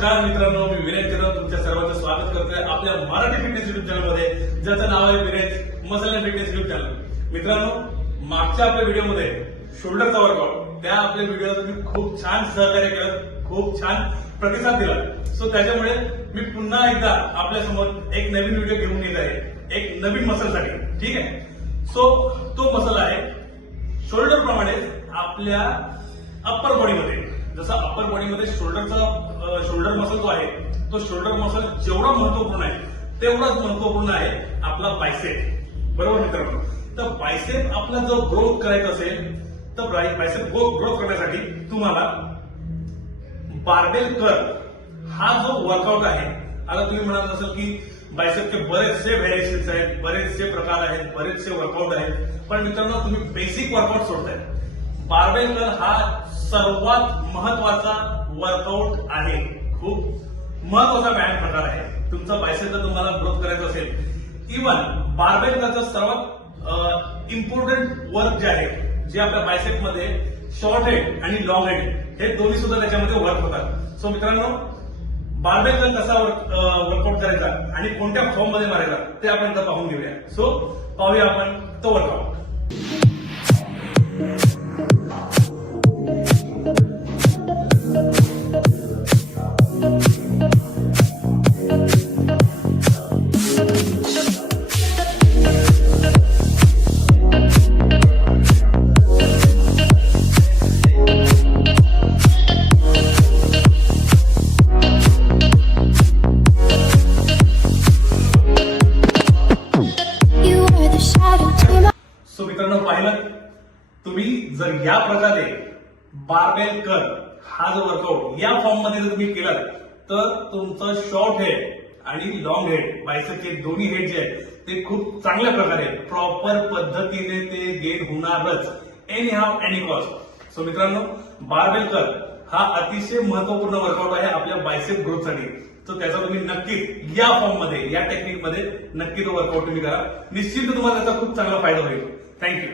नमस्कार मित्रांनो, मी विरेज कदम तुमच्या सर्वांचं स्वागत करतोय आपल्या मराठी फिटनेस युट्यूब चॅनलमध्ये, ज्याचं नाव आहे Viraj muscle and fitness YouTube channel. मित्रांनो, मागच्या आपल्या व्हिडिओमध्ये शोल्डरचा वर्कआउट त्या आपल्या व्हिडिओला तुम्ही खूप छान सहकार्य केलं, खूप छान प्रतिसाद दिला. सो त्याच्यामुळे मी पुन्हा एकदा आपल्या समोर एक नवीन व्हिडिओ घेऊन येत आहे, एक नवीन मसलसाठी. ठीक आहे. सो तो मसल आहे शोल्डर प्रमाणे आपल्या अप्पर बॉडीमध्ये. जसं अप्पर बॉडीमध्ये शोल्डर मसल जो आहे तो शोल्डर मसल जेवढा महत्वपूर्ण आहे तेवढाच महत्वपूर्ण आहे आपला बायसेप. बरोबर मित्रांनो. तर बायसेप आपला जो ग्रोथ करायचा असेल तर बायसेप ग्रोथ करण्यासाठी तुम्हाला बार्बेल कर्ल हा जो वर्कआउट आहे. आता तुम्ही म्हणाल असेल की बायसेपचे बरेचसे व्हेरिएशन्स आहेत, बरेचसे प्रकार आहेत, बरेचसे वर्कआउट आहेत, पण मित्रांनो तुम्ही बेसिक वर्कआउट सोडताय. बार्बेल कर्ल हा सर्वात महत्वाचा वर्कआउट आहे, खूप महत्वाचा व्यायाम प्रकार आहे. तुमचा बायसेप जर तुम्हाला ग्रोथ करायचा असेल, इव्हन बार्बेल कर्लचं सर्वात इम्पॉर्टंट वर्क जे आहे, जे आपल्या बायसेप मध्ये शॉर्ट हेड आणि लॉंग हेड हे दोन्ही सुद्धा त्याच्यामध्ये वर्क होतात. सो मित्रांनो, बार्बेल कर्ल कसा वर्कआउट करायचा आणि कोणत्या फॉर्म मध्ये मारायचा ते आपण आता पाहून घेऊया. सो पाहूया आपण तो वर्कआउट. सो मित्रांनो, पाहिलं तुम्ही जर या प्रकारे बार्बेल कर्ल हा जो वर्कआउट या फॉर्म मध्ये जर तुम्ही केला तर तुमचं शॉर्ट हेड आणि लॉंग हेड बायसेपचे दोन्ही हेड जे आहेत ते खूप चांगल्या प्रकारे प्रॉपर पद्धतीने ते गेन होणारच, एनी हाव एनी कॉस्ट. सो मित्रांनो, बार्बेल कर्ल हा अतिशय महत्वपूर्ण वर्कआउट आहे आपल्या बायसेप ग्रोथसाठी. तर त्याचा तुम्ही नक्कीच या फॉर्म मध्ये, या टेक्निक मध्ये नक्की तो वर्कआउट तुम्ही करा. निश्चित तुम्हाला त्याचा खूप चांगला फायदा होईल. थँक्यू.